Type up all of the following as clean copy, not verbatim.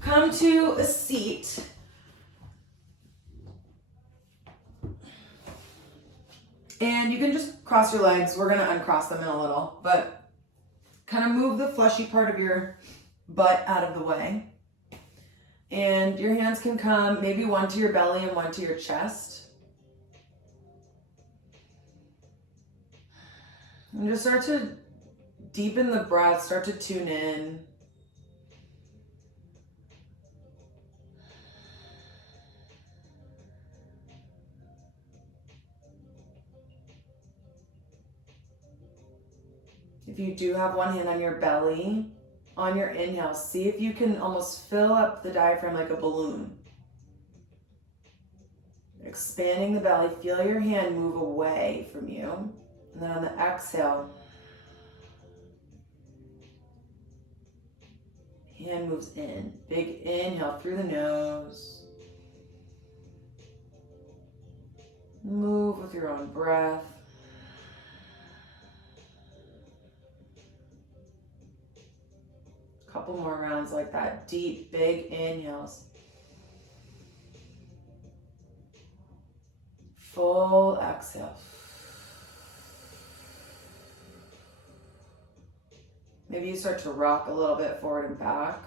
come to a seat. And you can just cross your legs. We're gonna uncross them in a little, but kind of move the fleshy part of your butt out of the way. And your hands can come maybe one to your belly and one to your chest. And just start to deepen the breath, start to tune in. If you do have one hand on your belly, on your inhale, see if you can almost fill up the diaphragm like a balloon. Expanding the belly, feel your hand move away from you. And then on the exhale, hand moves in. Big inhale through the nose. Move with your own breath. Couple more rounds like that. Deep, big inhales. Full exhale. Maybe you start to rock a little bit forward and back.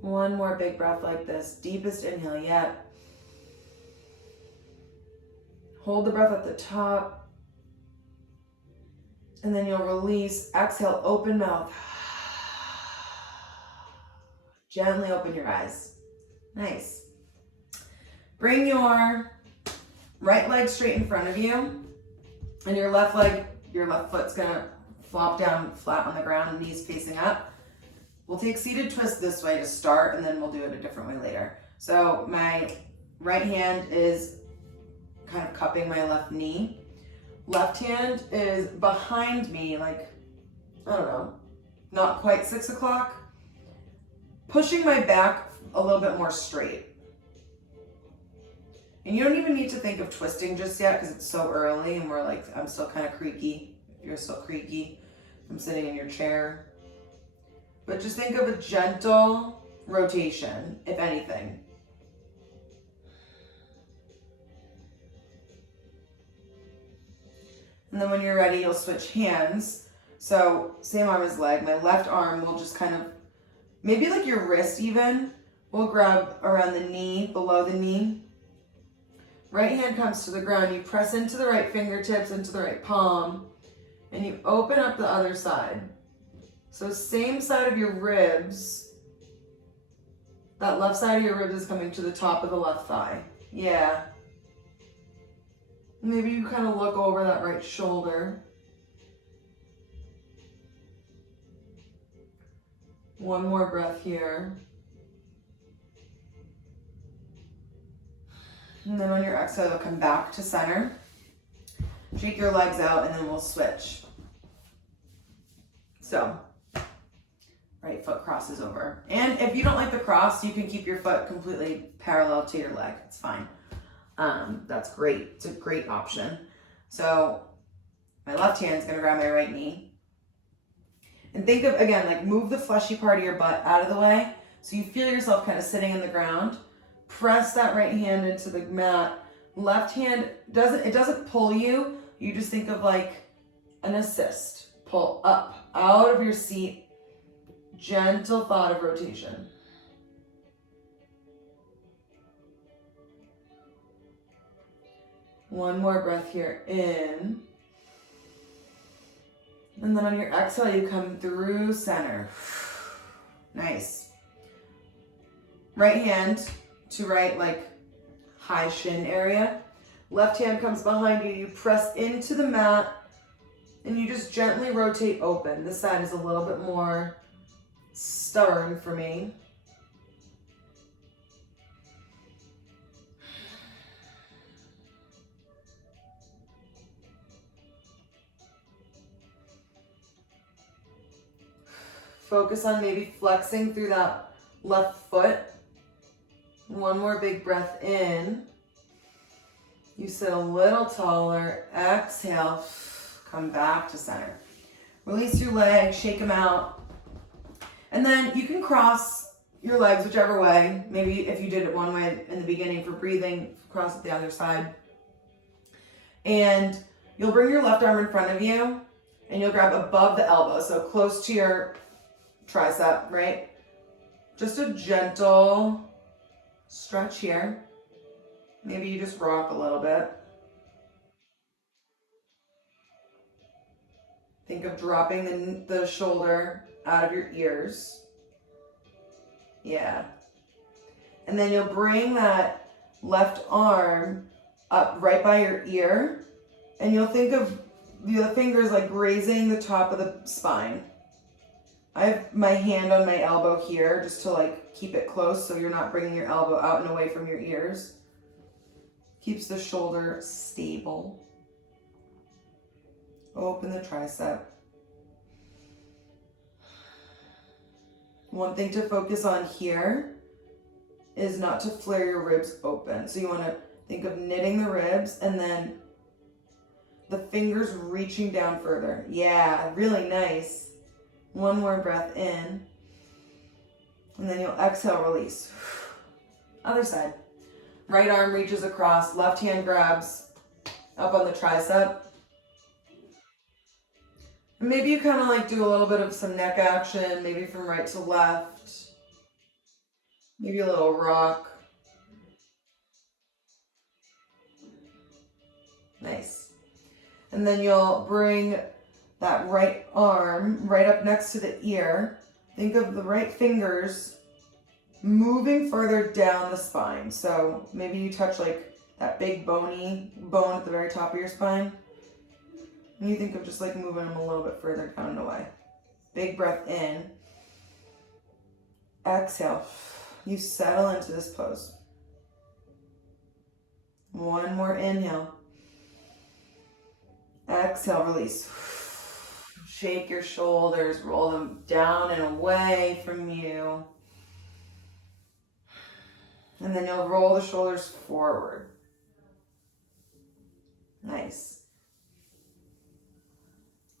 One more big breath like this. Deepest inhale yet. Hold the breath at the top. And then you'll release. Exhale, open mouth. Gently open your eyes. Nice. Bring your right leg straight in front of you. And your left foot's gonna flop down flat on the ground, knees facing up. We'll take seated twist this way to start, and then we'll do it a different way later. So my right hand is kind of cupping my left knee. Left hand is behind me, like, I don't know, not quite 6 o'clock. Pushing my back a little bit more straight. And you don't even need to think of twisting just yet because it's so early and I'm still kind of creaky. If you're still creaky, I'm sitting in your chair. But just think of a gentle rotation, if anything. And then when you're ready, you'll switch hands. So same arm as leg. My left arm will just kind of, maybe like your wrist even, we'll grab around the knee, below the knee. Right hand comes to the ground. You press into the right fingertips, into the right palm, and you open up the other side. So same side of your ribs. That left side of your ribs is coming to the top of the left thigh. Yeah. Maybe you kind of look over that right shoulder. One more breath here. And then on your exhale, you'll come back to center. Shake your legs out, and then we'll switch. So, right foot crosses over. And if you don't like the cross, you can keep your foot completely parallel to your leg. It's fine. That's great. It's a great option. So my left hand is going to grab my right knee. And think of, again, like move the fleshy part of your butt out of the way so you feel yourself kind of sitting in the ground. Press that right hand into the mat. Left hand doesn't pull you. You just think of like an assist. Pull up out of your seat. Gentle thought of rotation. One more breath here, in. And then on your exhale, you come through center. Nice. Right hand to right, like high shin area. Left hand comes behind you. You press into the mat and you just gently rotate open. This side is a little bit more stubborn for me. Focus on maybe flexing through that Left foot. One more big breath in. You sit a little taller. Exhale. Come back to center. Release your legs, shake them out. And then you can cross your legs whichever way. Maybe if you did it one way in the beginning for breathing, cross it the other side. And you'll bring your left arm in front of you and you'll grab above the elbow, so close to your tricep, right? Just a gentle stretch here. Maybe you just rock a little bit. Think of dropping the shoulder out of your ears. Yeah. And then you'll bring that left arm up right by your ear, and you'll think of the fingers like grazing the top of the spine. I have my hand on my elbow here just to like keep it close so you're not bringing your elbow out and away from your ears. Keeps the shoulder stable. Open the tricep. One thing to focus on here is not to flare your ribs open. So you want to think of knitting the ribs and then the fingers reaching down further. Yeah, really nice. One more breath in. And then you'll exhale, release. Other side. Right arm reaches across, left hand grabs up on the tricep. And maybe you kind of like do a little bit of some neck action, maybe from right to left. Maybe a little rock. Nice. And then you'll bring that right arm right up next to the ear. Think of the right fingers moving further down the spine. So maybe you touch like that big bony bone at the very top of your spine. And you think of just like moving them a little bit further down and away. Big breath in. Exhale. You settle into this pose. One more inhale. Exhale, release. Shake your shoulders, roll them down and away from you. And then you'll roll the shoulders forward. Nice.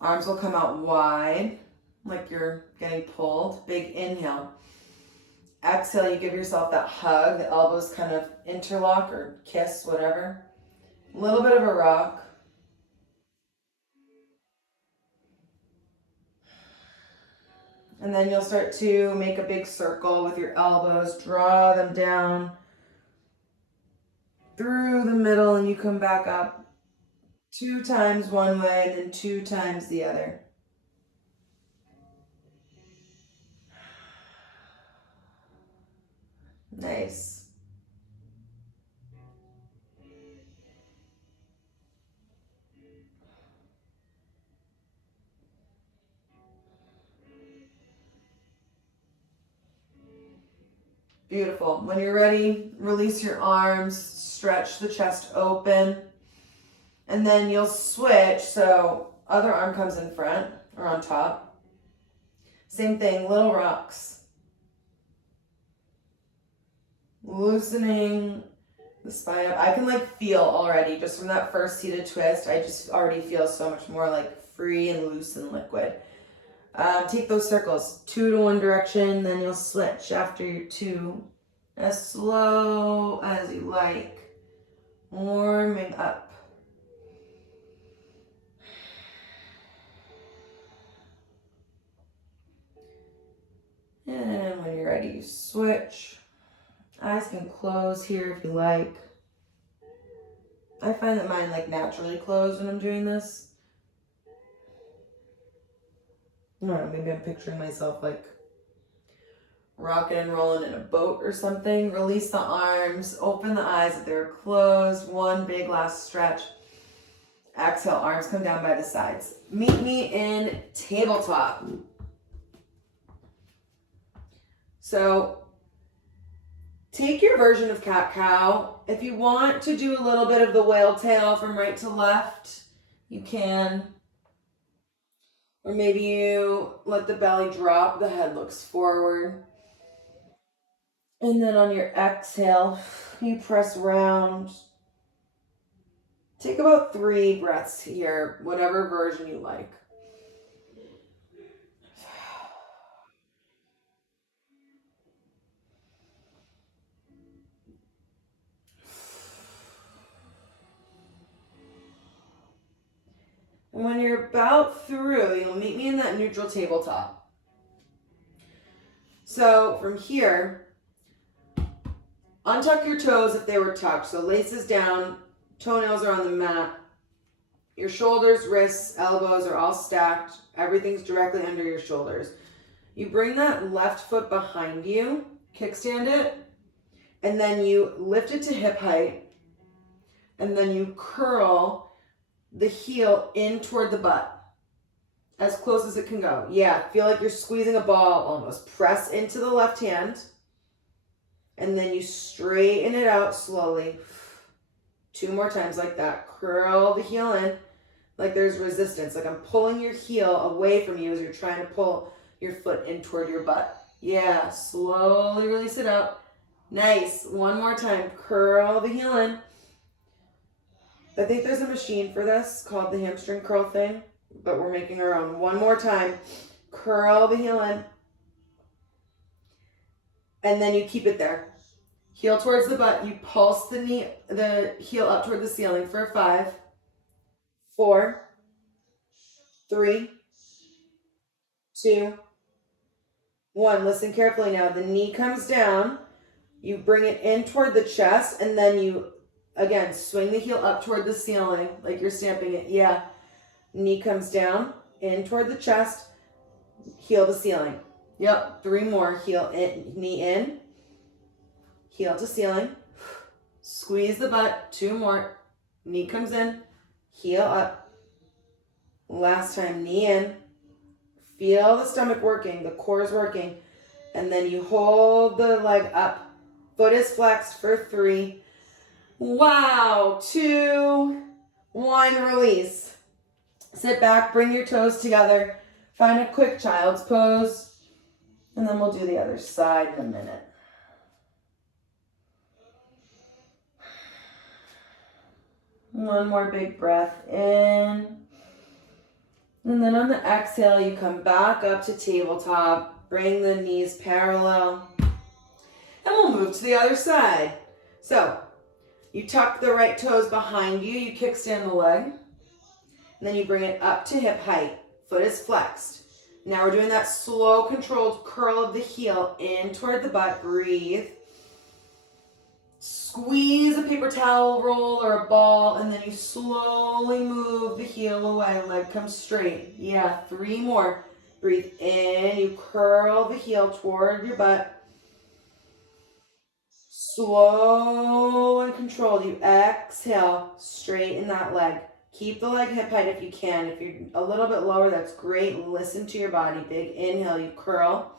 Arms will come out wide, like you're getting pulled. Big inhale. Exhale, you give yourself that hug. The elbows kind of interlock or kiss, whatever. A little bit of a rock. And then you'll start to make a big circle with your elbows. Draw them down through the middle and you come back up 2 times one way and then 2 times the other. Nice. Beautiful. When you're ready, release your arms, stretch the chest open, and then you'll switch. So other arm comes in front or on top. Same thing, little rocks. Loosening the spine up. I can like feel already just from that first seated twist. I just already feel so much more like free and loose and liquid. Take those circles, 2 to one direction, then you'll switch after your 2, as slow as you like, warming up. And when you're ready, you switch. Eyes can close here if you like. I find that mine like naturally close when I'm doing this. I don't know, maybe I'm picturing myself like rocking and rolling in a boat or something. Release the arms, open the eyes if they're closed. One big last stretch. Exhale, arms come down by the sides. Meet me in tabletop. So take your version of cat-cow. If you want to do a little bit of the whale tail from right to left, you can. Or maybe you let the belly drop, the head looks forward. And then on your exhale, you press round. Take about 3 breaths here, whatever version you like. And when you're about through, you'll meet me in that neutral tabletop. So from here, untuck your toes if they were tucked. So laces down, toenails are on the mat. Your shoulders, wrists, elbows are all stacked. Everything's directly under your shoulders. You bring that left foot behind you, kickstand it, and then you lift it to hip height, and then you curl the heel in toward the butt as close as it can go. Yeah, feel like you're squeezing a ball almost. Press into the left hand, and then you straighten it out slowly. 2 more times like that. Curl the heel in like there's resistance, like I'm pulling your heel away from you as you're trying to pull your foot in toward your butt. Yeah, slowly release it out. Nice. 1 more time. Curl the heel in. I think there's a machine for this called the hamstring curl thing, but we're making our own. 1 more time. Curl the heel in. And then you keep it there. Heel towards the butt. You pulse the heel up toward the ceiling for 5, 4, 3, 2, 1. Listen carefully now. The knee comes down. You bring it in toward the chest, and then you, again, swing the heel up toward the ceiling like you're stamping it. Yeah. Knee comes down, in toward the chest, heel to ceiling. Yep. 3 more. Heel in, knee in, heel to ceiling. Squeeze the butt. 2 more. Knee comes in, heel up. Last time, knee in. Feel the stomach working, the core is working. And then you hold the leg up. Foot is flexed for 3. Wow. 2, 1, release. Sit back, bring your toes together. Find a quick child's pose. And then we'll do the other side in a minute. One more big breath in. And then on the exhale, you come back up to tabletop. Bring the knees parallel. And we'll move to the other side. So, you tuck the right toes behind you. You kickstand the leg. And then you bring it up to hip height. Foot is flexed. Now we're doing that slow, controlled curl of the heel in toward the butt. Breathe. Squeeze a paper towel roll or a ball, and then you slowly move the heel away. Leg comes straight. Yeah, 3 more. Breathe in. You curl the heel toward your butt. Slow and controlled. You exhale. Straighten that leg. Keep the leg hip height if you can. If you're a little bit lower, that's great. Listen to your body. Big inhale. You curl.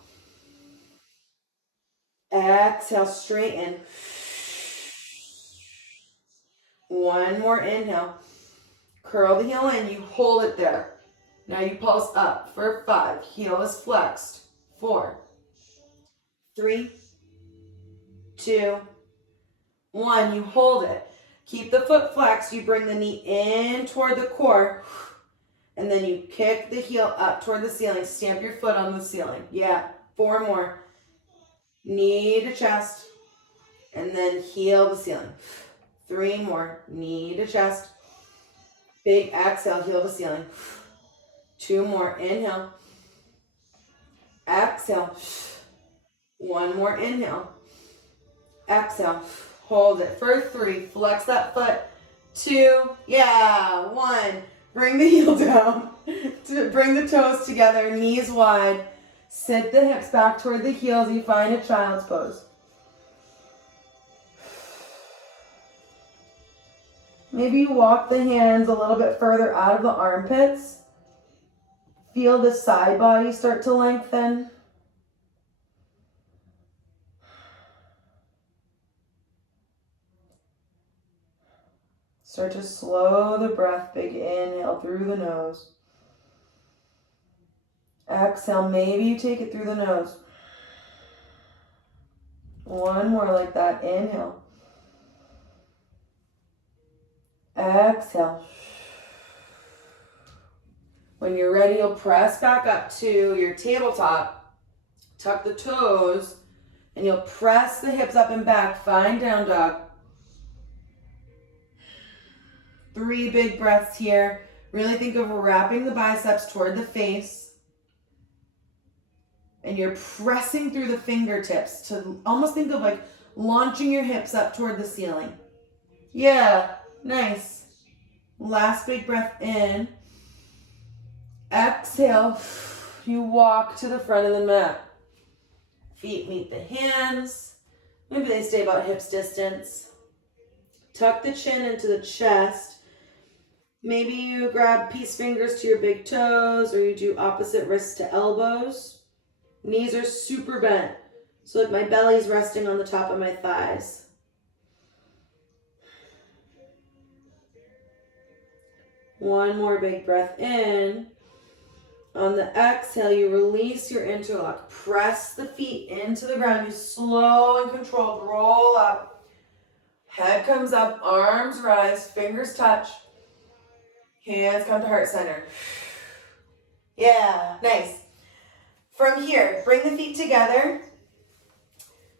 Exhale. Straighten. 1 more inhale. Curl the heel in. You hold it there. Now you pulse up for 5. Heel is flexed. 4, 3, 2, 1. You hold it. Keep the foot flexed. You bring the knee in toward the core. And then you kick the heel up toward the ceiling. Stamp your foot on the ceiling. Yeah. 4 more. Knee to chest. And then heel to ceiling. 3 more. Knee to chest. Big exhale. Heel to ceiling. 2 more. Inhale. Exhale. 1 more. Inhale. Exhale. Hold it for 3. Flex that foot. 2. Yeah. 1. Bring the heel down. Bring the toes together. Knees wide. Sit the hips back toward the heels. You find a child's pose. Maybe you walk the hands a little bit further out of the armpits. Feel the side body start to lengthen. Start to slow the breath. Big inhale through the nose. Exhale, maybe you take it through the nose. One more like that. Inhale. Exhale. When you're ready, you'll press back up to your tabletop. Tuck the toes. And you'll press the hips up and back. Find down dog. 3 big breaths here. Really think of wrapping the biceps toward the face. And you're pressing through the fingertips to almost think of like launching your hips up toward the ceiling. Yeah, nice. Last big breath in. Exhale. You walk to the front of the mat. Feet meet the hands. Maybe they stay about hips distance. Tuck the chin into the chest. Maybe you grab peace fingers to your big toes, or you do opposite wrists to elbows. Knees are super bent, so like my belly's resting on the top of my thighs. One more big breath in. On the exhale, you release your interlock. Press the feet into the ground. You slow and controlled roll up. Head comes up, arms rise, fingers touch. Hands come to heart center. Yeah, nice. From here, bring the feet together.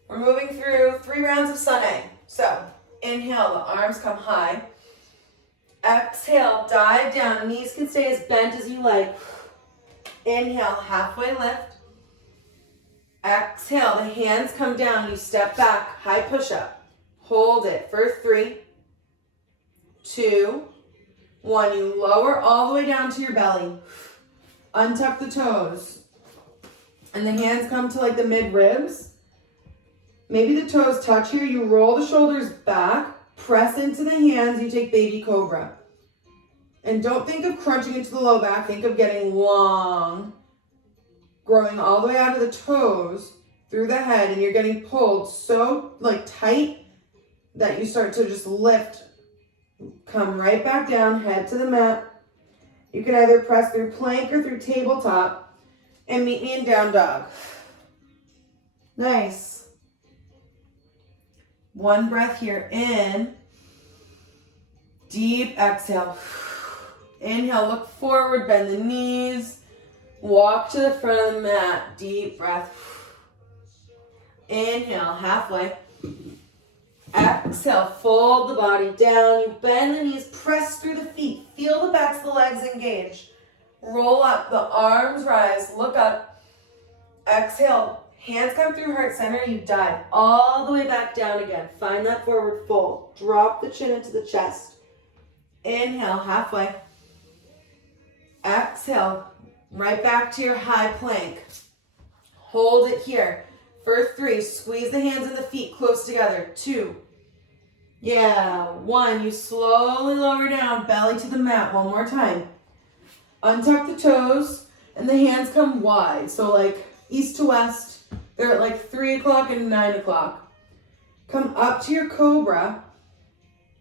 We're moving through 3 rounds of sun egg. So, inhale, the arms come high. Exhale, dive down. Knees can stay as bent as you like. Inhale, halfway lift. Exhale, the hands come down. You step back, high push-up. Hold it for 3, 2, 1. You lower all the way down to your belly. Untuck the toes. And the hands come to like the mid-ribs. Maybe the toes touch here. You roll the shoulders back. Press into the hands. You take baby cobra. And don't think of crunching into the low back. Think of getting long. Growing all the way out of the toes through the head. And you're getting pulled so like tight that you start to just lift. Come right back down. Head to the mat. You can either press through plank or through tabletop. And meet me in down dog. Nice. One breath here in. Deep exhale. Inhale, look forward, bend the knees. Walk to the front of the mat. Deep breath. Inhale, halfway. Exhale, fold the body down. You bend the knees, press through the feet. Feel the backs of the legs engage. Roll up, the arms rise, look up. Exhale, hands come through heart center. You dive all the way back down again. Find that forward fold. Drop the chin into the chest. Inhale, halfway. Exhale, right back to your high plank. Hold it here. For 3, squeeze the hands and the feet close together. 2. Yeah, 1. You slowly lower down, belly to the mat. One more time. Untuck the toes, and the hands come wide. So like east to west. They're at like 3 o'clock and 9 o'clock. Come up to your cobra.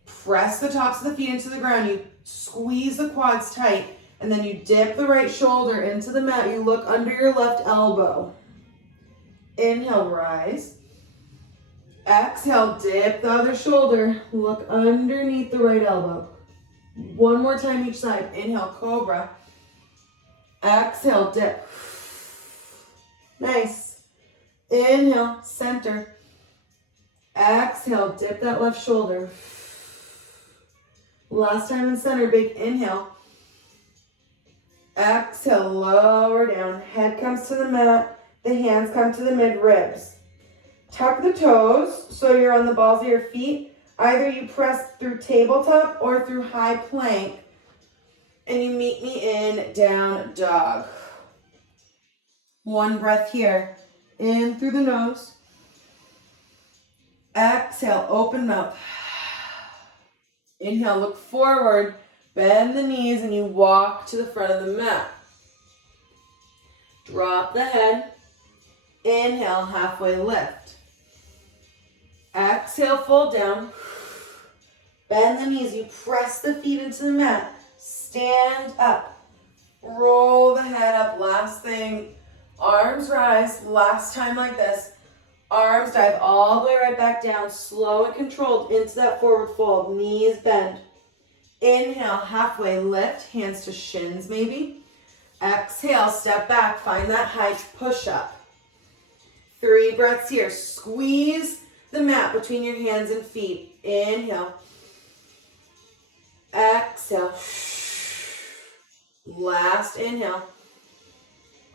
Press the tops of the feet into the ground. You squeeze the quads tight. And then you dip the right shoulder into the mat. You look under your left elbow. Inhale, rise. Exhale, dip the other shoulder. Look underneath the right elbow. One more time each side. Inhale, cobra. Exhale, dip. Nice. Inhale, center. Exhale, dip that left shoulder. Last time in center, big inhale. Exhale, lower down. Head comes to the mat. The hands come to the mid-ribs. Tuck the toes so you're on the balls of your feet. Either you press through tabletop or through high plank. And you meet me in down dog. One breath here. In through the nose. Exhale, open mouth. Inhale, look forward. Bend the knees and you walk to the front of the mat. Drop the head. Inhale, halfway lift. Exhale, fold down. Bend the knees. You press the feet into the mat. Stand up. Roll the head up. Last thing. Arms rise. Last time like this. Arms dive all the way right back down, slow and controlled into that forward fold. Knees bend. Inhale, halfway lift, hands to shins maybe. Exhale, step back, find that height, push up. 3 breaths here. Squeeze the mat between your hands and feet. Inhale. Exhale. Last inhale.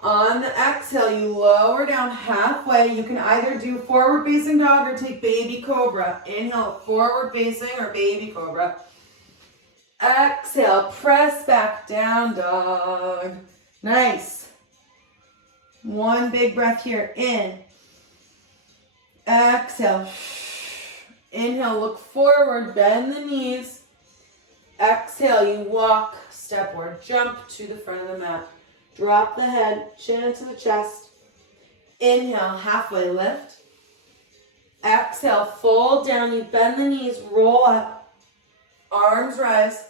On the exhale, you lower down halfway. You can either do forward facing dog or take baby cobra. Inhale, forward facing or baby cobra. Exhale, press back down dog. Nice. 1 big breath here. In. Exhale. Inhale, look forward, bend the knees. Exhale, you walk, step or jump to the front of the mat. Drop the head, chin into the chest. Inhale, halfway lift. Exhale, fold down, you bend the knees, roll up. Arms rise.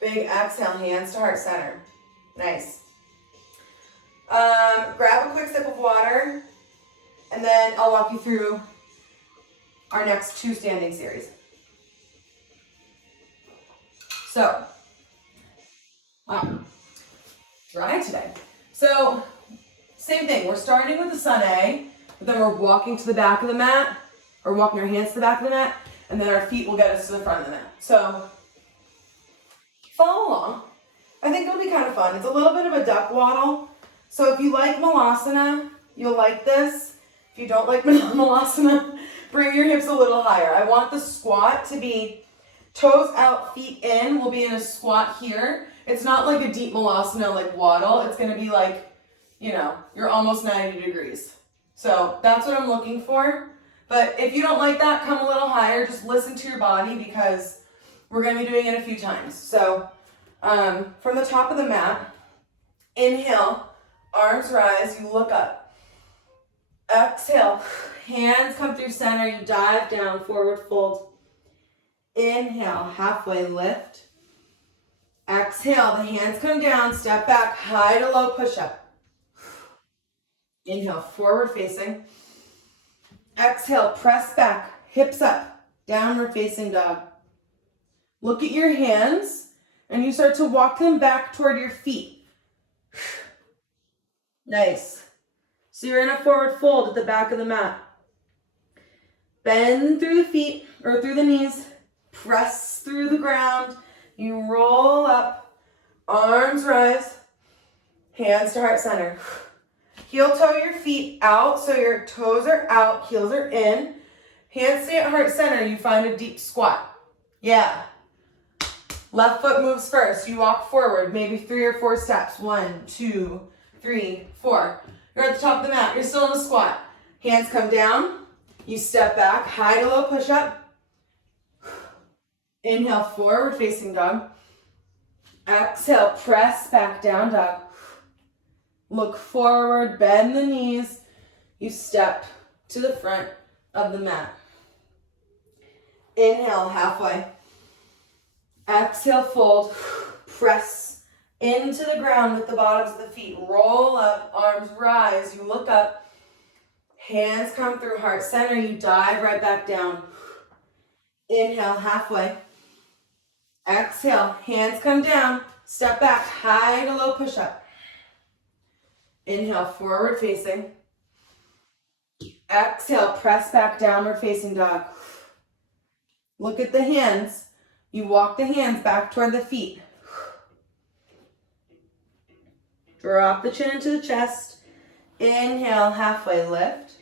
Big exhale, hands to heart center. Nice. Grab a quick sip of water, and then I'll walk you through our next 2 standing series. So, wow, dry today. So, same thing. We're starting with the sun A, but then we're walking to the back of the mat, or walking our hands to the back of the mat, and then our feet will get us to the front of the mat. So, follow along. I think it'll be kind of fun. It's a little bit of a duck waddle. So if you like Malasana, you'll like this. If you don't like Malasana, bring your hips a little higher. I want the squat to be toes out, feet in. We'll be in a squat here. It's not like a deep Malasana, like waddle. It's going to be like, you know, you're almost 90 degrees. So that's what I'm looking for. But if you don't like that, come a little higher. Just listen to your body because we're going to be doing it a few times. So from the top of the mat, inhale, arms rise, you look up. Exhale, hands come through center, you dive down, forward fold. Inhale, halfway lift. Exhale, the hands come down, step back, high to low push up. Inhale, forward facing. Exhale, press back, hips up, downward facing dog. Look at your hands and you start to walk them back toward your feet. Nice. So you're in a forward fold at the back of the mat. Bend through the feet or through the knees. Press through the ground. You roll up. Arms rise. Hands to heart center. Heel toe your feet out so your toes are out, heels are in. Hands stay at heart center. You find a deep squat. Yeah. Left foot moves first. You walk forward, maybe 3 or 4 steps. 1, 2, 3, 4. You're at the top of the mat. You're still in a squat. Hands come down. You step back, high to low push up. Inhale, forward facing dog. Exhale, press back down dog. Look forward, bend the knees. You step to the front of the mat. Inhale, halfway. Exhale, fold. Press into the ground with the bottoms of the feet. Roll up, arms rise. You look up. Hands come through heart center. You dive right back down. Inhale, halfway. Exhale, hands come down. Step back, high to low push up. Inhale, forward facing. Exhale, press back, downward facing dog. Look at the hands. You walk the hands back toward the feet. Drop the chin into the chest. Inhale, halfway lift.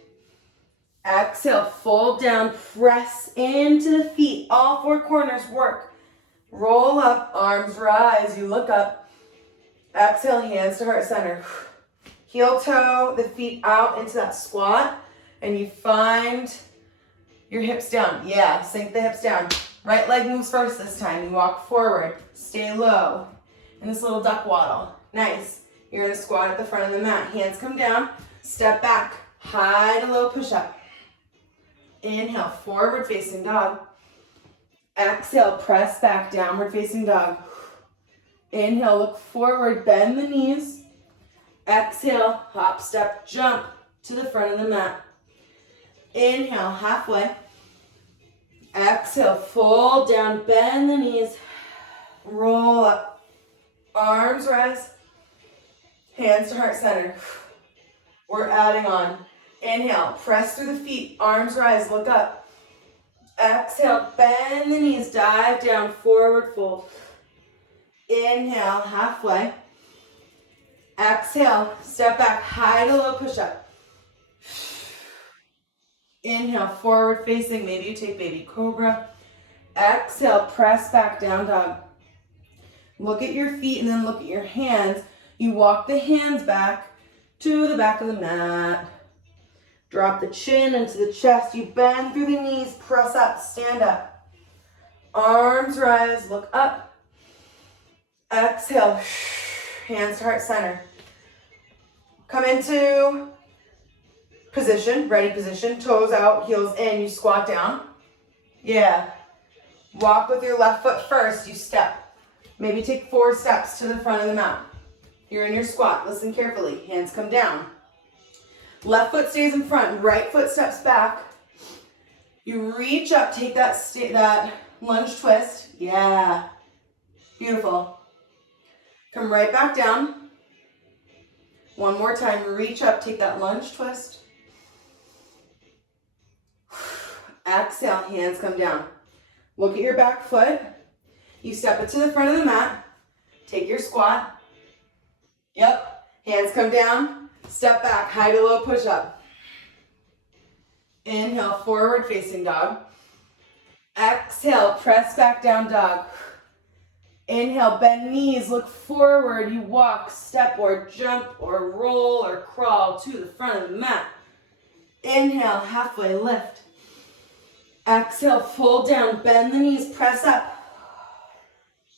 Exhale, fold down, press into the feet. All 4 corners work. Roll up, arms rise, you look up. Exhale, hands to heart center. Heel toe the feet out into that squat, and you find your hips down. Yeah, sink the hips down. Right leg moves first this time. You walk forward, stay low in this little duck waddle. Nice. You're in a squat at the front of the mat. Hands come down, step back, high to low push up. Inhale, forward facing dog. Exhale, press back, downward facing dog. Inhale, look forward, bend the knees. Exhale, hop, step, jump. to the front of the mat. Inhale, halfway. Exhale, fold down, bend the knees. Roll up. Arms rise. Hands to heart center. We're adding on. Inhale, press through the feet. Arms rise, look up. Exhale, bend the knees, dive down, forward fold. Inhale, halfway. Exhale, step back, high to low push up. Inhale, forward facing, maybe you take baby cobra. Exhale, press back, down dog. Look at your feet and then look at your hands. You walk the hands back to the back of the mat. Drop the chin into the chest. You bend through the knees, press up, stand up. Arms rise, look up. Exhale, hands to heart center. Come into position, ready position, toes out, heels in, you squat down. Yeah. Walk with your left foot first, you step. Maybe take 4 steps to the front of the mat. You're in your squat, listen carefully, hands come down. Left foot stays in front, right foot steps back. You reach up, take that lunge twist. Yeah. Beautiful. Come right back down. One more time, reach up, take that lunge twist. Exhale, hands come down. Look at your back foot. You step it to the front of the mat. Take your squat. Yep. Hands come down. Step back, high to low push up. Inhale, forward facing dog. Exhale, press back down dog. Inhale, bend knees, look forward. You walk, step or jump or roll or crawl to the front of the mat. Inhale, halfway lift. Exhale, fold down, bend the knees, press up.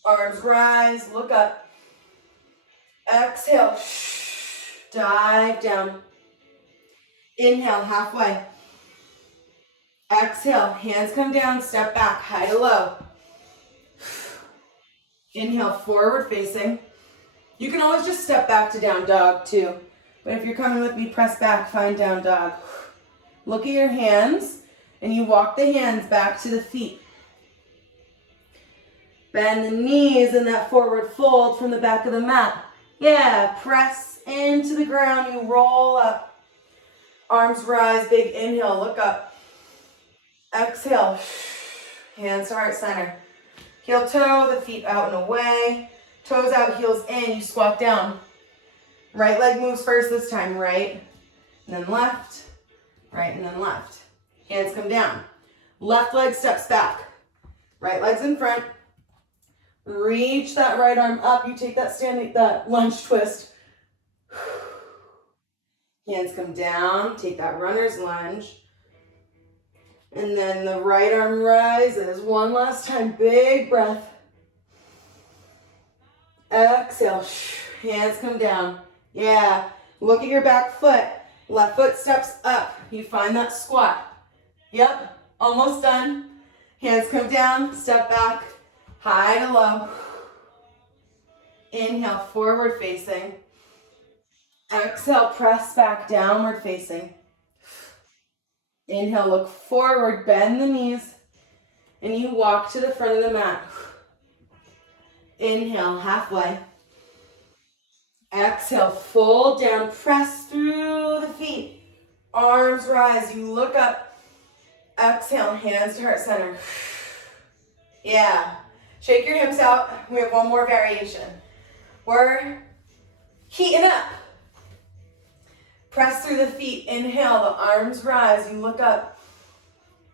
Arms rise, look up. Exhale, dive down. Inhale, halfway. Exhale, hands come down, step back, high to low. Inhale, forward facing. You can always just step back to down dog too. But if you're coming with me, press back, find down dog. Look at your hands and you walk the hands back to the feet. Bend the knees in that forward fold from the back of the mat. Yeah, press into the ground, you roll up. Arms rise, big inhale, look up. Exhale, hands to heart center. Heel toe, the feet out and away. Toes out, heels in, you squat down. Right leg moves first this time, right, and then left, right, and then left. Hands come down. Left leg steps back. Right leg's in front. Reach that right arm up. You take that lunge twist. Hands come down. Take that runner's lunge. And then the right arm rises. One last time. Big breath. Exhale. Hands come down. Yeah. Look at your back foot. Left foot steps up. You find that squat. Yep. Almost done. Hands come down. Step back. High to low. Inhale, forward facing. Exhale, press back, downward facing. Inhale, look forward, bend the knees, and you walk to the front of the mat. Inhale, halfway. Exhale, fold down, press through the feet. Arms rise, you look up. Exhale, hands to heart center. Yeah. Shake your hips out. We have one more variation. We're heating up. Press through the feet. Inhale, the arms rise. You look up.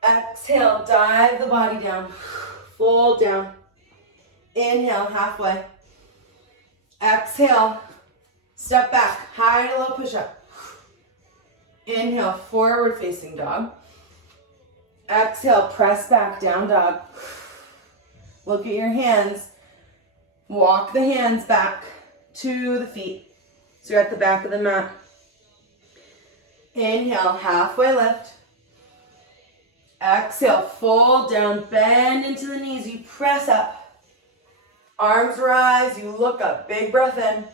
Exhale, dive the body down. Fold down. Inhale, halfway. Exhale, step back. High to low push up. Inhale, forward facing dog. Exhale, press back, down dog. Look at your hands. Walk the hands back to the feet. So you're at the back of the mat. Inhale, halfway lift. Exhale, fold down, bend into the knees. You press up. Arms rise, you look up. Big breath in.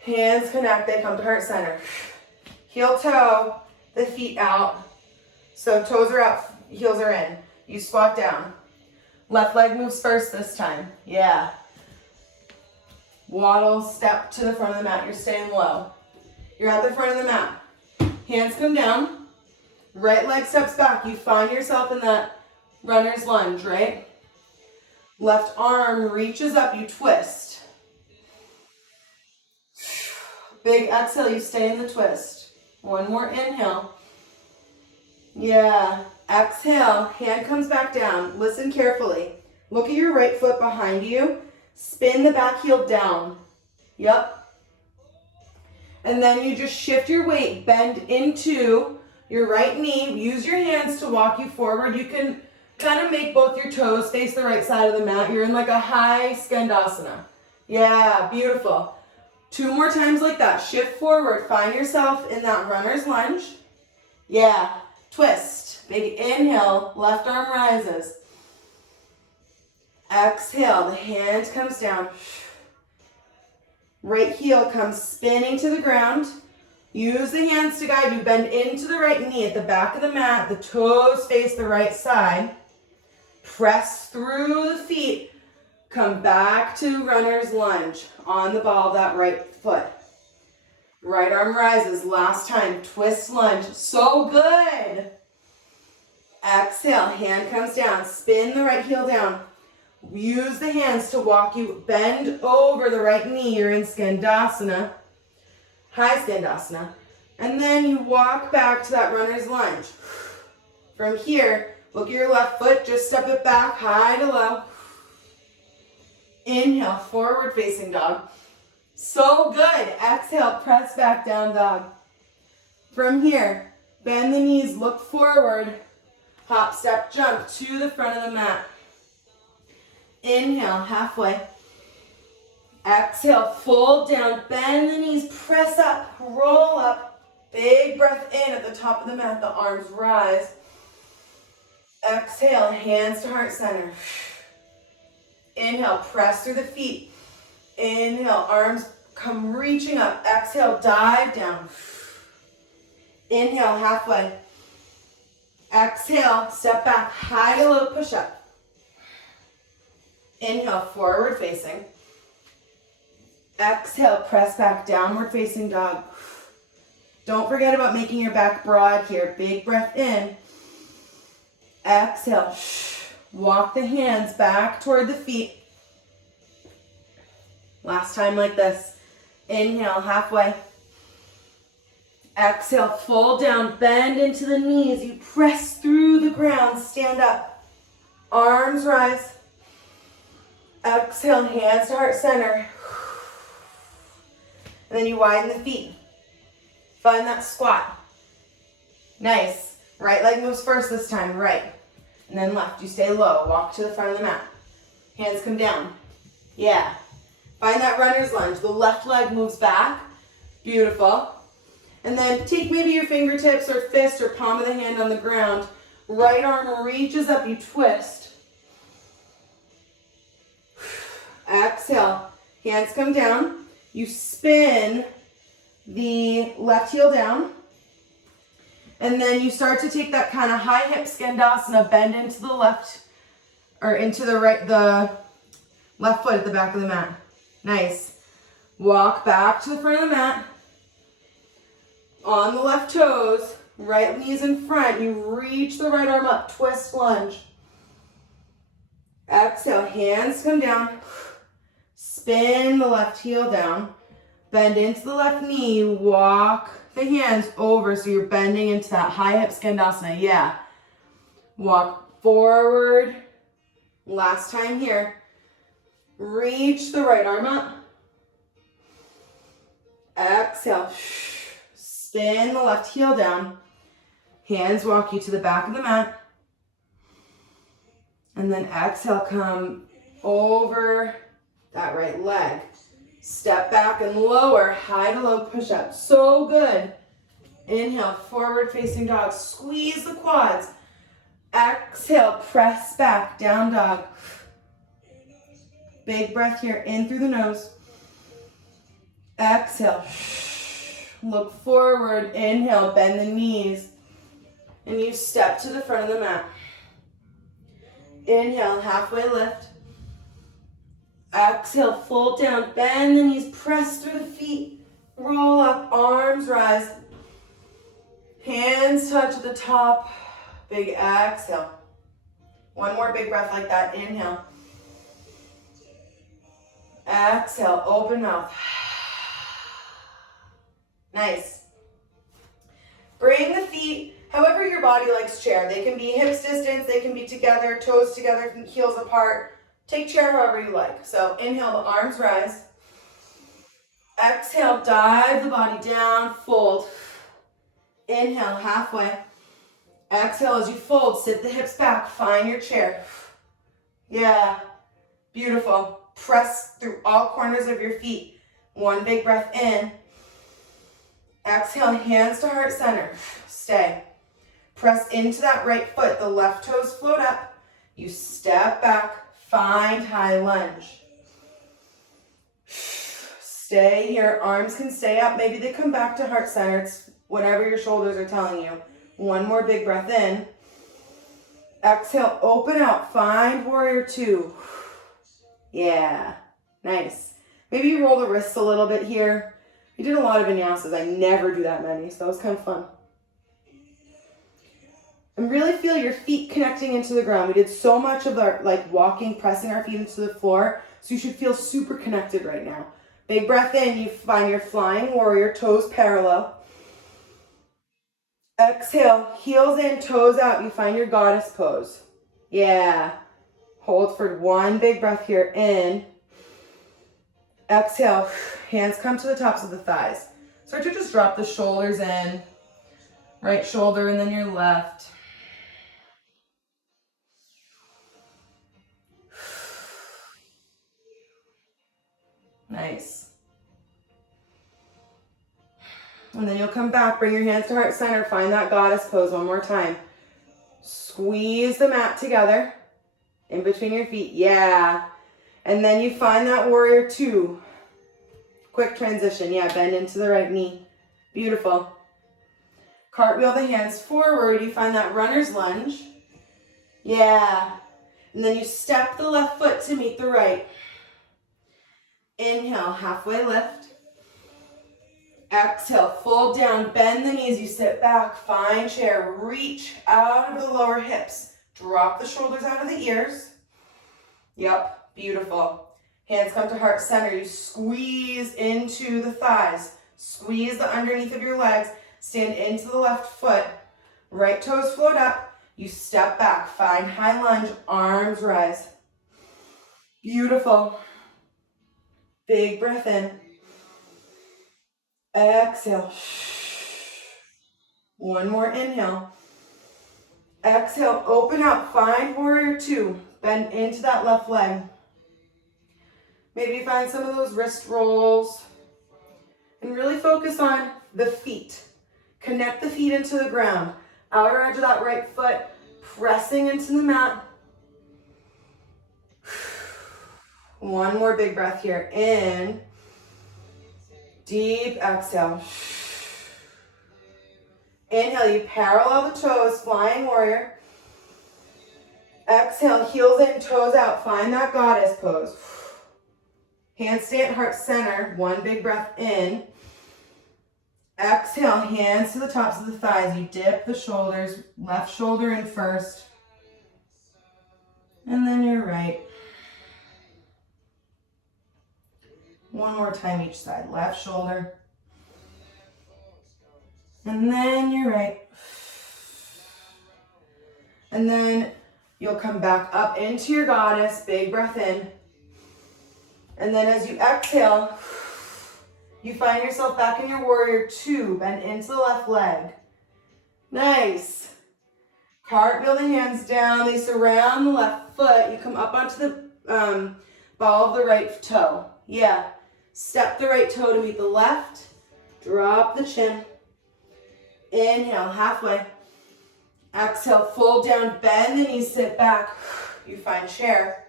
Hands connect, they come to heart center. heel toe, the feet out. So toes are out, heels are in. You squat down. Left leg moves first this time. Yeah. Waddle, step to the front of the mat. You're staying low. You're at the front of the mat. Hands come down. Right leg steps back. You find yourself in that runner's lunge, right? Left arm reaches up. You twist. Big exhale. You stay in the twist. One more inhale. Yeah. Exhale. Hand comes back down. Listen carefully. Look at your right foot behind you. Spin the back heel down. Yep. And then you just shift your weight, bend into your right knee. Use your hands to walk you forward. You can kind of make both your toes face the right side of the mat. You're in like a high skandasana. Yeah, beautiful. 2 more times like that. Shift forward. Find yourself in that runner's lunge. Yeah. Twist. Big inhale. Left arm rises. Exhale. The hand comes down. Right heel comes spinning to the ground. Use the hands to guide you. Bend into the right knee at the back of the mat. The toes face the right side. Press through the feet. Come back to runner's lunge on the ball of that right foot. Right arm rises. Last time. Twist lunge. So good. Exhale. Hand comes down. Spin the right heel down. Use the hands to walk you. Bend over the right knee. You're in skandasana. High skandasana. And then you walk back to that runner's lunge. From here, look at your left foot. Just step it back, high to low. Inhale, forward facing dog. So good. Exhale, press back down dog. From here, bend the knees, look forward. Hop, step, jump to the front of the mat. Inhale, halfway. Exhale, fold down, bend the knees, press up, roll up. Big breath in at the top of the mat, the arms rise. Exhale, hands to heart center. Inhale, press through the feet. Inhale, arms come reaching up. Exhale, dive down. Inhale, halfway. Exhale, step back, high to low, push up. Inhale, forward facing. Exhale, press back, downward facing dog. Don't forget about making your back broad here. Big breath in. Exhale. Walk the hands back toward the feet. Last time like this. Inhale, halfway. Exhale, fold down, bend into the knees. You press through the ground, stand up. Arms rise. Exhale, hands to heart center. And then you widen the feet. Find that squat. Nice. Right leg moves first this time, right. And then left. You stay low. Walk to the front of the mat. Hands come down. Yeah. Find that runner's lunge. The left leg moves back. Beautiful. And then take maybe your fingertips or fist or palm of the hand on the ground. Right arm reaches up. You twist. Exhale. Hands come down. You spin the left heel down. And then you start to take that kind of high hip skandasana, bend into the left, or into the right, the left foot at the back of the mat. Nice. Walk back to the front of the mat. On the left toes, right knees in front. You reach the right arm up, twist lunge. Exhale, hands come down. Spin the left heel down. Bend into the left knee. Walk the hands over so you're bending into that high hip skandasana. Yeah. Walk forward. Last time here. Reach the right arm up. Exhale. Spin the left heel down. Hands walk you to the back of the mat. And then exhale, come over that right leg. Step back and lower, high to low push up. So good. Inhale, forward facing dog. Squeeze the quads. Exhale, press back, down dog. Big breath here, in through the nose. Exhale. Look forward, inhale, bend the knees, and you step to the front of the mat. Inhale, halfway lift. Exhale, fold down, bend the knees, press through the feet, roll up, arms rise. Hands touch at the top, big exhale. One more big breath like that, inhale. Exhale, open mouth. Nice. Bring the feet, however your body likes chair. They can be hips distance, they can be together, toes together, heels apart. Take chair however you like. So inhale, the arms rise. Exhale, dive the body down, fold. Inhale, halfway. Exhale as you fold, sit the hips back, find your chair. Yeah, beautiful. Press through all corners of your feet. One big breath in. Exhale, hands to heart center. Stay. Press into that right foot. The left toes float up. You step back. Find high lunge. Stay here. Arms can stay up. Maybe they come back to heart center. It's whatever your shoulders are telling you. One more big breath in. Exhale, open out. Find warrior two. Yeah, nice. Maybe you roll the wrists a little bit here. We did a lot of vinyasas. I never do that many, so that was kind of fun. And really feel your feet connecting into the ground. We did so much of our walking, pressing our feet into the floor, so you should feel super connected right now. Big breath in, you find your flying warrior, toes parallel. Exhale, heels in, toes out, you find your goddess pose. Yeah. Hold for one big breath here, in. Exhale, hands come to the tops of the thighs. Start to just drop the shoulders in. Right shoulder and then your left. Nice. And then you'll come back, bring your hands to heart center, find that goddess pose one more time. Squeeze the mat together in between your feet. Yeah. And then you find that warrior two. Quick transition. Yeah, bend into the right knee. Beautiful. Cartwheel the hands forward. You find that runner's lunge. Yeah. And then you step the left foot to meet the right. Inhale, halfway lift. Exhale, fold down, bend the knees, you sit back, find chair, reach out of the lower hips. Drop the shoulders out of the ears. Yep, beautiful. Hands come to heart center, you squeeze into the thighs. Squeeze the underneath of your legs, stand into the left foot. Right toes float up, you step back, find high lunge, arms rise. Beautiful. Big breath in. Exhale. One more inhale. Exhale, open up, find warrior two. Bend into that left leg. Maybe find some of those wrist rolls. And really focus on the feet. Connect the feet into the ground. Outer edge of that right foot, pressing into the mat. One more big breath here. In. Deep exhale. Inhale, you parallel the toes, flying warrior. Exhale, heels in, toes out. Find that goddess pose. Hands stay at heart center. One big breath in. Exhale, hands to the tops of the thighs. You dip the shoulders, left shoulder in first. And then your right. One more time each side. Left shoulder. And then your right. And then you'll come back up into your goddess. Big breath in. And then as you exhale, you find yourself back in your warrior two. Bend into the left leg. Nice. Cartwheel the hands down. They surround the left foot. You come up onto the ball of the right toe. Yeah. Step the right toe to meet the left. Drop the chin. Inhale, halfway. Exhale, fold down, bend the knees, sit back. You find chair.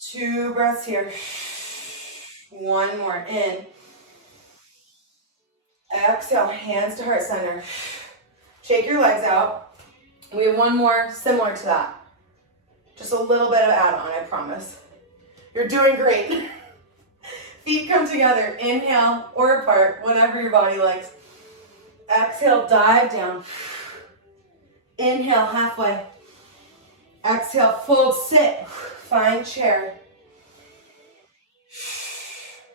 2 breaths here. One more in. Exhale, hands to heart center. Shake your legs out. We have one more similar to that. Just a little bit of add-on, I promise. You're doing great. Feet come together, inhale or apart, whatever your body likes. Exhale, dive down. Inhale, halfway. Exhale, fold, sit. Find chair.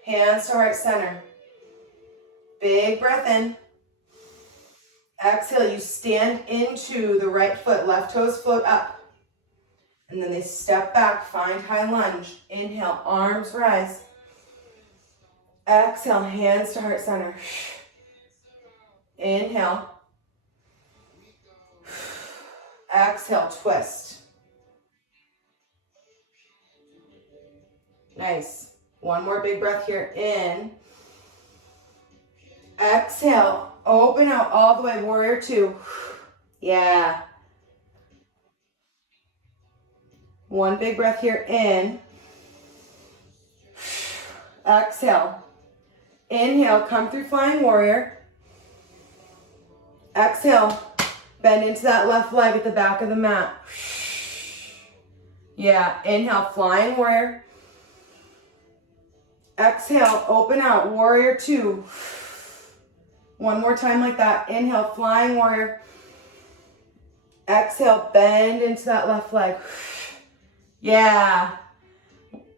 Hands to heart center. Big breath in. Exhale, you stand into the right foot, left toes float up. And then they step back, find high lunge. Inhale, arms rise. Exhale, hands to heart center. Inhale. Exhale, twist. Nice. One more big breath here. In. Exhale, open out all the way, warrior two. Yeah. One big breath here. In. Exhale. Inhale, come through flying warrior. Exhale, bend into that left leg at the back of the mat. Yeah, inhale, flying warrior. Exhale, open out, warrior two. One more time like that. Inhale, flying warrior. Exhale, bend into that left leg. Yeah.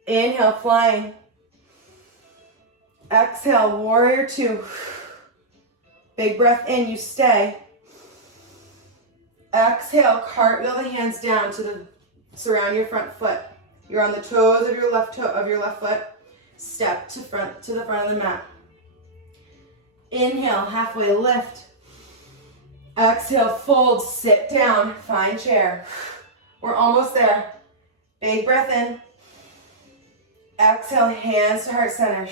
Inhale, flying. Exhale, warrior two. Big breath in, you stay. Exhale, cartwheel the hands down to surround your front foot. You're on the toes of your left foot. Step to the front of the mat. Inhale, halfway lift. Exhale, fold, sit down, find chair. We're almost there. Big breath in. Exhale, hands to heart center.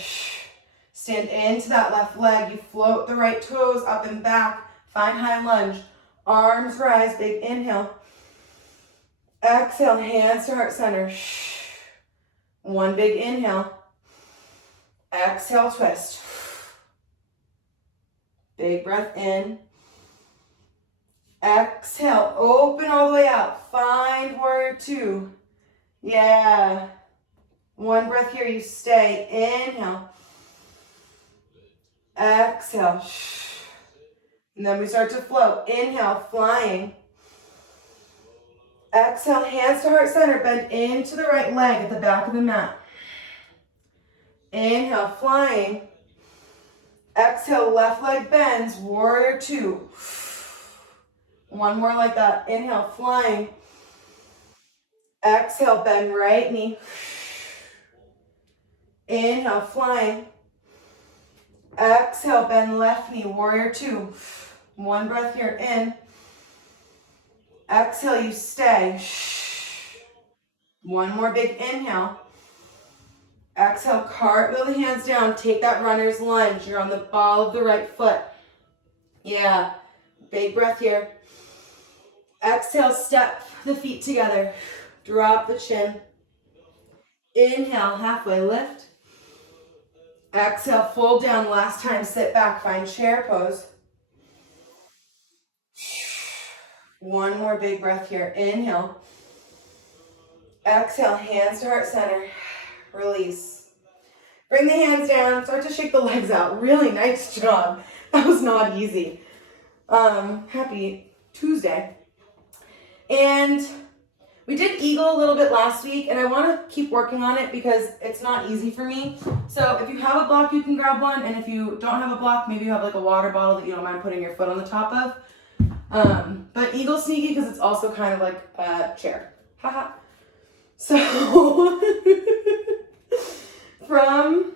Stand into that left leg. You float the right toes up and back. Find high lunge. Arms rise, big inhale. Exhale, hands to heart center. One big inhale. Exhale, twist. Big breath in. Exhale, open all the way out. Find warrior two. Yeah. One breath here, you stay. Inhale. Exhale. And then we start to float. Inhale, flying. Exhale, hands to heart center. Bend into the right leg at the back of the mat. Inhale, flying. Exhale, left leg bends. Warrior two. One more like that. Inhale, flying. Exhale, bend right knee. Inhale, flying. Exhale, bend left knee, warrior two. One breath here, in. Exhale, you stay. One more big inhale. Exhale, cartwheel the hands down. Take that runner's lunge. You're on the ball of the right foot. Yeah, big breath here. Exhale, step the feet together. Drop the chin. Inhale, halfway lift. Exhale, fold down. Last time, sit back, find chair pose. One more big breath here. Inhale. Exhale, hands to heart center. Release. Bring the hands down. Start to shake the legs out. Really nice job. That was not easy. Happy Tuesday. And we did eagle a little bit last week, and I want to keep working on it because it's not easy for me. So if you have a block, you can grab one. And if you don't have a block, maybe you have like a water bottle that you don't mind putting your foot on the top of. But eagle sneaky because it's also kind of like a chair. Haha. So from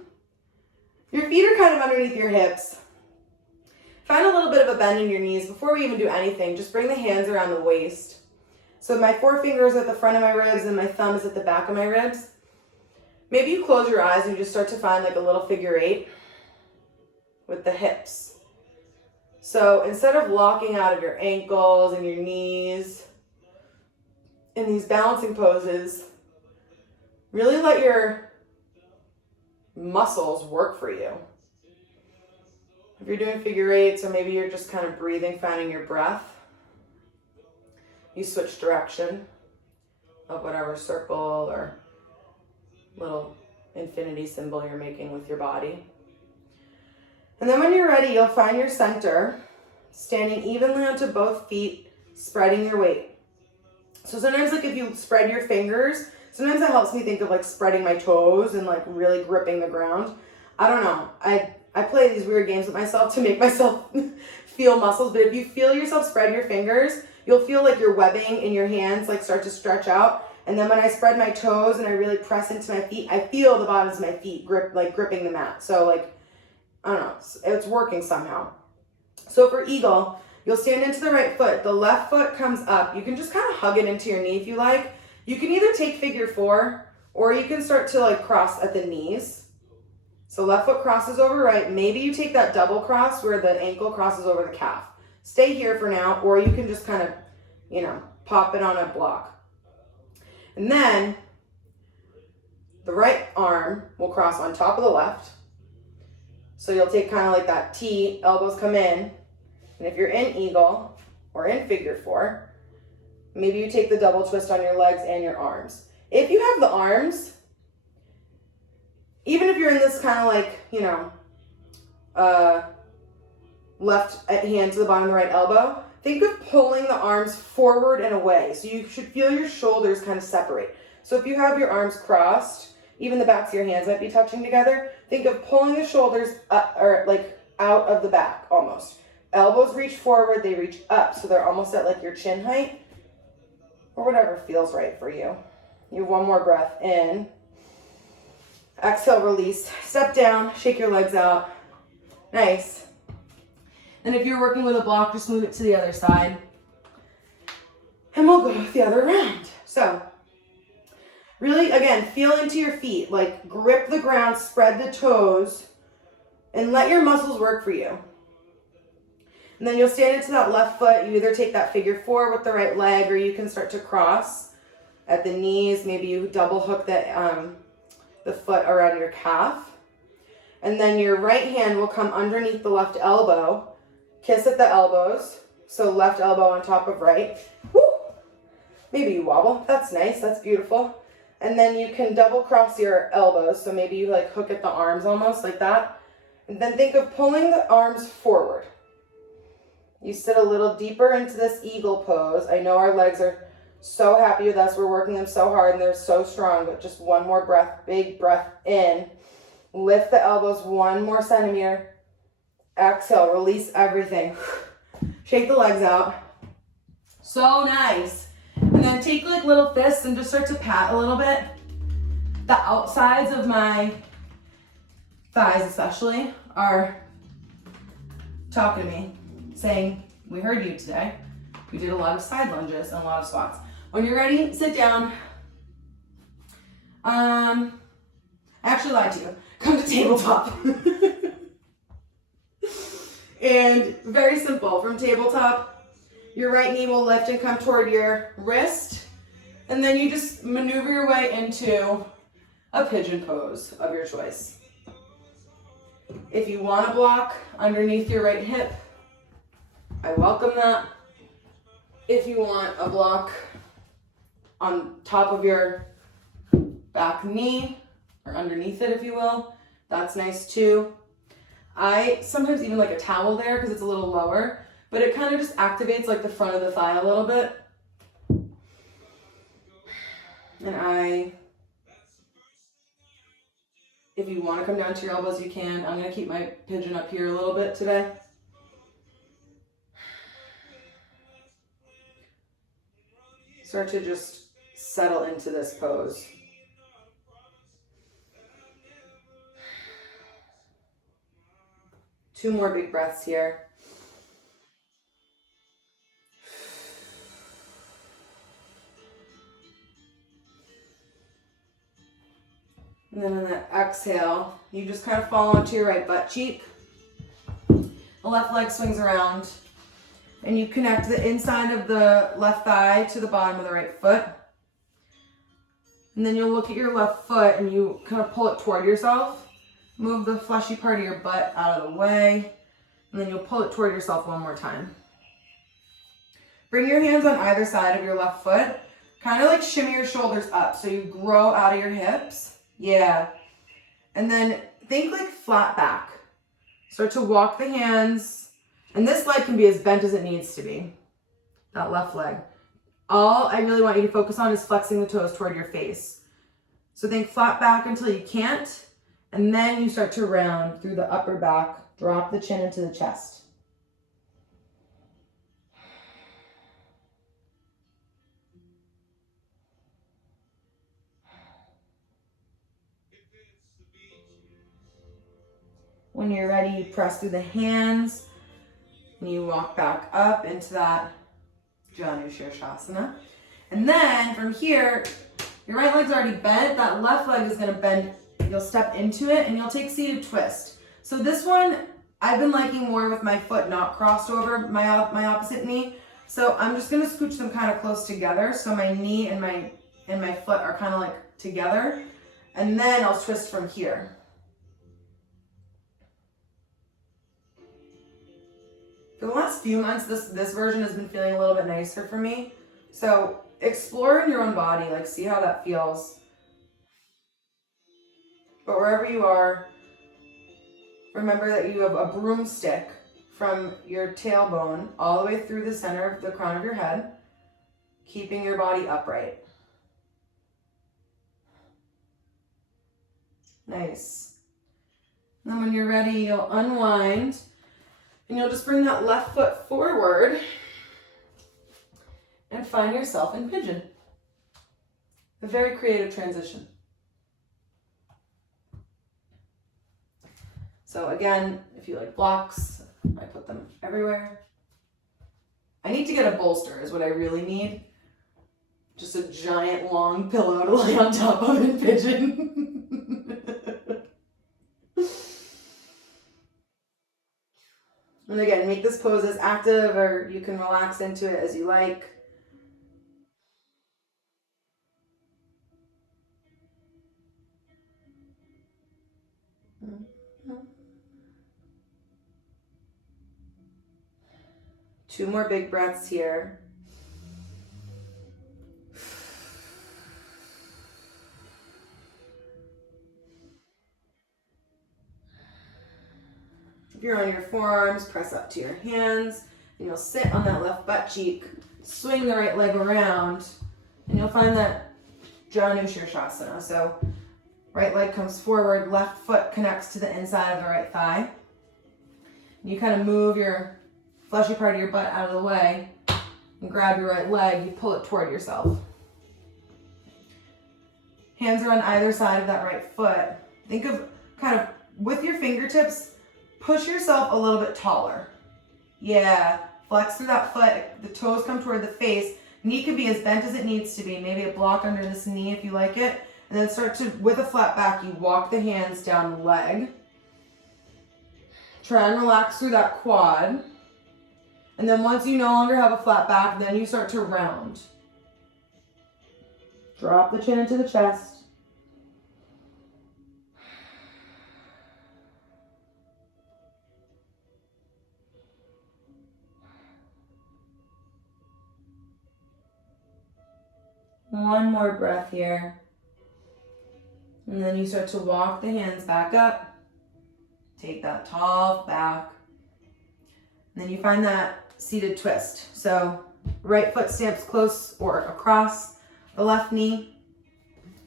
your feet are kind of underneath your hips. Find a little bit of a bend in your knees before we even do anything. Just bring the hands around the waist. So my forefingers are at the front of my ribs and my thumb is at the back of my ribs. Maybe you close your eyes and you just start to find like a little figure eight with the hips. So instead of locking out of your ankles and your knees in these balancing poses, really let your muscles work for you. If you're doing figure eights, or maybe you're just kind of breathing, finding your breath, you switch direction of whatever circle or little infinity symbol you're making with your body. And then when you're ready, you'll find your center, standing evenly onto both feet, spreading your weight. So sometimes, like, if you spread your fingers, sometimes that helps me think of like spreading my toes and like really gripping the ground. I don't know. I play these weird games with myself to make myself feel muscles, but if you feel yourself spread your fingers, you'll feel like your webbing in your hands like start to stretch out. And then when I spread my toes and I really press into my feet, I feel the bottoms of my feet gripping the mat. So like, I don't know, it's working somehow. So for eagle, you'll stand into the right foot. The left foot comes up. You can just kind of hug it into your knee if you like. You can either take figure four, or you can start to like cross at the knees. So left foot crosses over right. Maybe you take that double cross where the ankle crosses over the calf. Stay here for now, or you can just kind of, pop it on a block. And then the right arm will cross on top of the left. So you'll take kind of like that T, elbows come in. And if you're in eagle or in figure four, maybe you take the double twist on your legs and your arms. If you have the arms, even if you're in this kind of like, left hand to the bottom of the right elbow, think of pulling the arms forward and away. So you should feel your shoulders kind of separate. So if you have your arms crossed, even the backs of your hands might be touching together. Think of pulling the shoulders up, or like out of the back almost. Elbows reach forward, they reach up. So they're almost at like your chin height, or whatever feels right for you. You have one more breath in. Exhale, release. Step down, shake your legs out. Nice. And if you're working with a block, just move it to the other side. And we'll go the other round. So, really, again, feel into your feet. Like, grip the ground, spread the toes, and let your muscles work for you. And then you'll stand into that left foot. You either take that figure four with the right leg, or you can start to cross at the knees. Maybe you double hook the foot around your calf. And then your right hand will come underneath the left elbow. Kiss at the elbows. So left elbow on top of right. Woo! Maybe you wobble. That's nice. That's beautiful. And then you can double cross your elbows. So maybe you like hook at the arms almost like that. And then think of pulling the arms forward. You sit a little deeper into this eagle pose. I know our legs are so happy with us. We're working them so hard and they're so strong, but just one more breath, big breath in. Lift the elbows 1 more centimeter. Exhale, release everything. Shake the legs out. So nice. And then take like little fists and just start to pat a little bit. The outsides of my thighs especially are talking to me, saying, we heard you today. We did a lot of side lunges and a lot of squats. When you're ready, sit down. I actually lied to you. Come to tabletop. And very simple. From tabletop, your right knee will lift and come toward your wrist. And then you just maneuver your way into a pigeon pose of your choice. If you want to block underneath your right hip, I welcome that. If you want a block on top of your back knee, or underneath it, if you will, that's nice too. I sometimes even like a towel there because it's a little lower, but it kind of just activates like the front of the thigh a little bit. And if you want to come down to your elbows, you can. I'm going to keep my pigeon up here a little bit today. Start to just settle into this pose. Two more big breaths here. And then on that exhale, you just kind of fall onto your right butt cheek. The left leg swings around. And you connect the inside of the left thigh to the bottom of the right foot. And then you'll look at your left foot and you kind of pull it toward yourself. Move the fleshy part of your butt out of the way. And then you'll pull it toward yourself one more time. Bring your hands on either side of your left foot. Kind of like shimmy your shoulders up so you grow out of your hips. Yeah. And then think like flat back. Start to walk the hands. And this leg can be as bent as it needs to be. That left leg. All I really want you to focus on is flexing the toes toward your face. So think flat back until you can't. And then you start to round through the upper back. Drop the chin into the chest. When you're ready, you press through the hands and you walk back up into that Janu Shirshasana. And then from here, your right leg's already bent. That left leg is going to bend. You'll step into it and you'll take seated twist. So this one, I've been liking more with my foot not crossed over my opposite knee. So I'm just going to scooch them kind of close together. So my knee and my foot are kind of like together. And then I'll twist from here. For the last few months, this version has been feeling a little bit nicer for me. So explore in your own body, like see how that feels. But wherever you are, remember that you have a broomstick from your tailbone all the way through the center of the crown of your head, keeping your body upright. Nice. And then when you're ready, you'll unwind. And you'll just bring that left foot forward and find yourself in pigeon. A very creative transition. So again, if you like blocks, I put them everywhere. I need to get a bolster is what I really need. Just a giant long pillow to lay on top of in pigeon. And again, make this pose as active or you can relax into it as you like. Two more big breaths here. If you're on your forearms, press up to your hands, and you'll sit on that left butt cheek, swing the right leg around, and you'll find that Janu Shirshasana. So right leg comes forward, left foot connects to the inside of the right thigh. And you kind of move your fleshy part of your butt out of the way and grab your right leg, you pull it toward yourself. Hands are on either side of that right foot. Think of kind of with your fingertips, push yourself a little bit taller. Yeah, flex through that foot. The toes come toward the face. Knee could be as bent as it needs to be. Maybe a block under this knee if you like it. And then start to, with a flat back, you walk the hands down the leg. Try and relax through that quad. And then once you no longer have a flat back, then you start to round. Drop the chin into the chest. One more breath here. And then you start to walk the hands back up. Take that tall back. And then you find that seated twist. So right foot stamps close or across the left knee.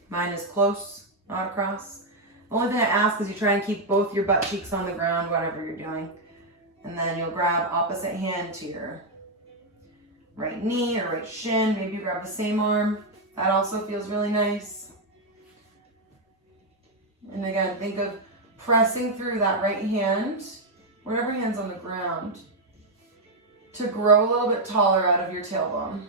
Mine is close, not across. The only thing I ask is you try and keep both your butt cheeks on the ground, whatever you're doing. And then you'll grab opposite hand to your right knee or right shin. Maybe you grab the same arm. That also feels really nice. And again, think of pressing through that right hand, whatever hand's on the ground, to grow a little bit taller out of your tailbone.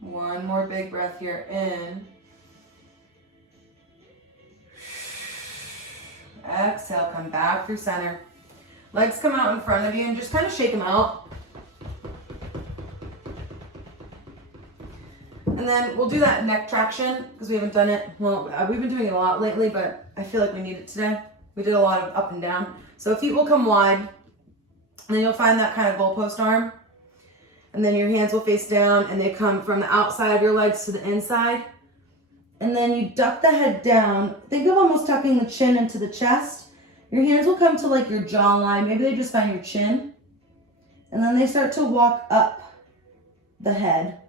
One more big breath here in. Exhale, come back through center. Legs come out in front of you and just kind of shake them out. And then we'll do that neck traction because we haven't done it. Well, we've been doing it a lot lately, but I feel like we need it today. We did a lot of up and down. So feet will come wide, and then you'll find that kind of goalpost arm. And then your hands will face down and they come from the outside of your legs to the inside. And then you duck the head down. Think of almost tucking the chin into the chest. Your hands will come to like your jawline. Maybe they just find your chin. And then they start to walk up the head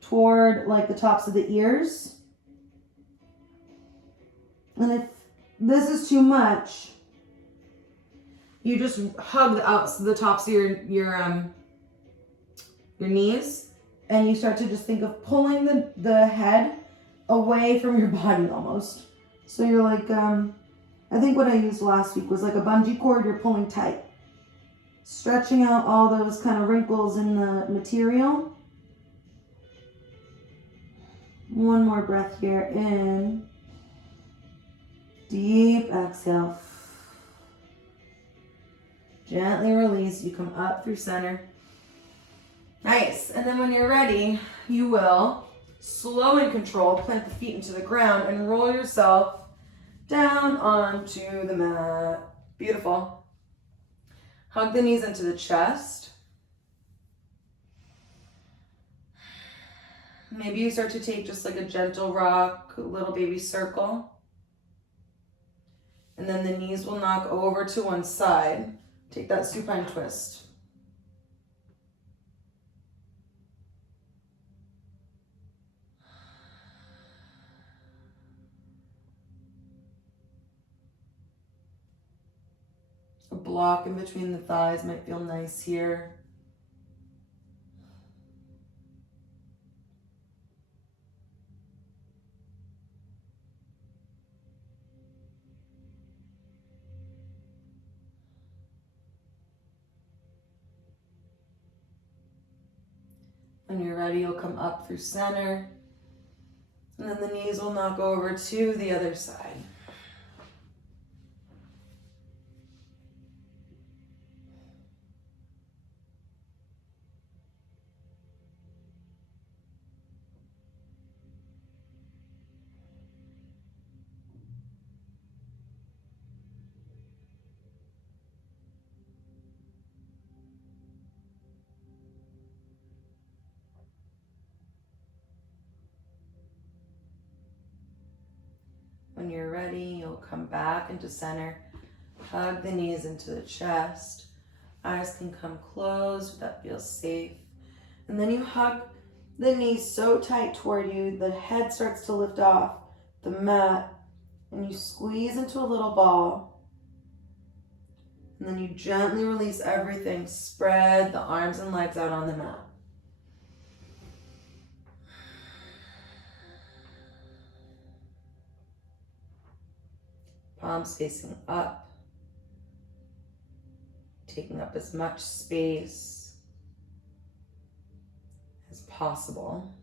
toward like the tops of the ears. And if this is too much, you just hug the tops of your knees, and you start to just think of pulling the head away from your body almost. So you're like, I think what I used last week was like a bungee cord you're pulling tight. Stretching out all those kind of wrinkles in the material. One more breath here, in. Deep exhale. Gently release, you come up through center. Nice, and then when you're ready, you will, slow and control, plant the feet into the ground and roll yourself down onto the mat. Beautiful. Hug the knees into the chest. Maybe you start to take just like a gentle rock, little baby circle. And then the knees will knock over to one side. Take that supine twist. A block in between the thighs might feel nice here. When you're ready, you'll come up through center. And then the knees will knock over to the other side. When you're ready, you'll come back into center. Hug the knees into the chest. Eyes can come closed if that feels safe. And then you hug the knees so tight toward you, the head starts to lift off the mat, and you squeeze into a little ball. And then you gently release everything. Spread the arms and legs out on the mat. Palms facing up, taking up as much space as possible.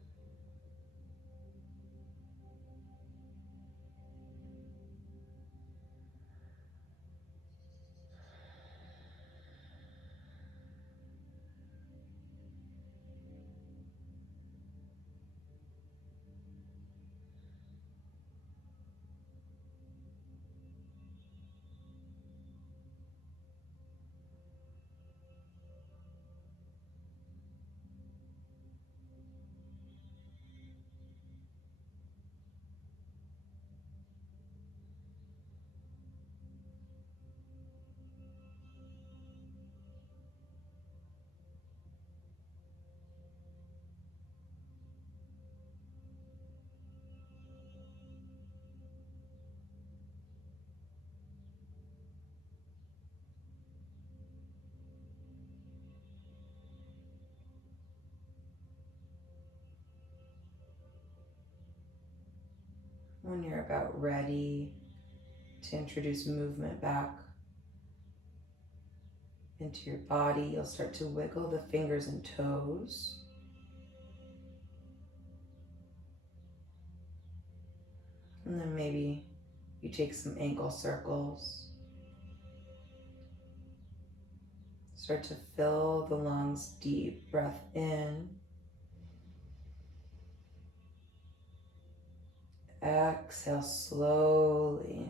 When you're about ready to introduce movement back into your body, you'll start to wiggle the fingers and toes. And then maybe you take some ankle circles. Start to fill the lungs deep. Breath in. exhale slowly.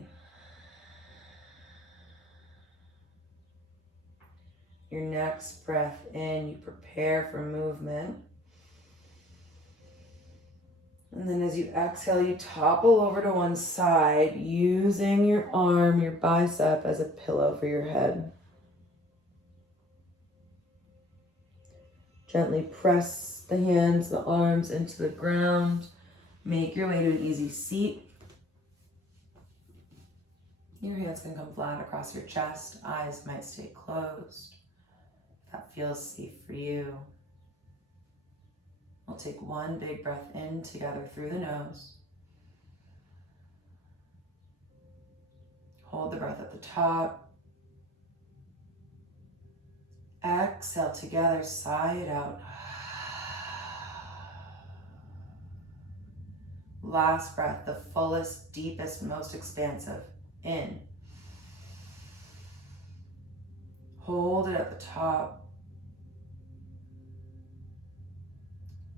Your next breath in, you prepare for movement. And then as you exhale, you topple over to one side, using your arm, your bicep as a pillow for your head. Gently press the hands, the arms into the ground. Make your way to an easy seat. Your hands can come flat across your chest. Eyes might stay closed. If that feels safe for you. We'll take one big breath in together through the nose. Hold the breath at the top. Exhale together, sigh it out. Last breath, the fullest, deepest, most expansive. In. Hold it at the top.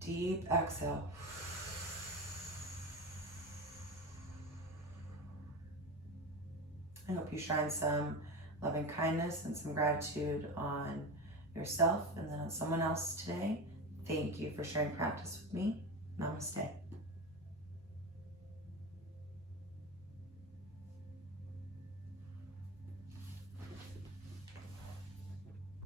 Deep exhale. I hope you shine some loving kindness and some gratitude on yourself and then on someone else today. Thank you for sharing practice with me. Namaste.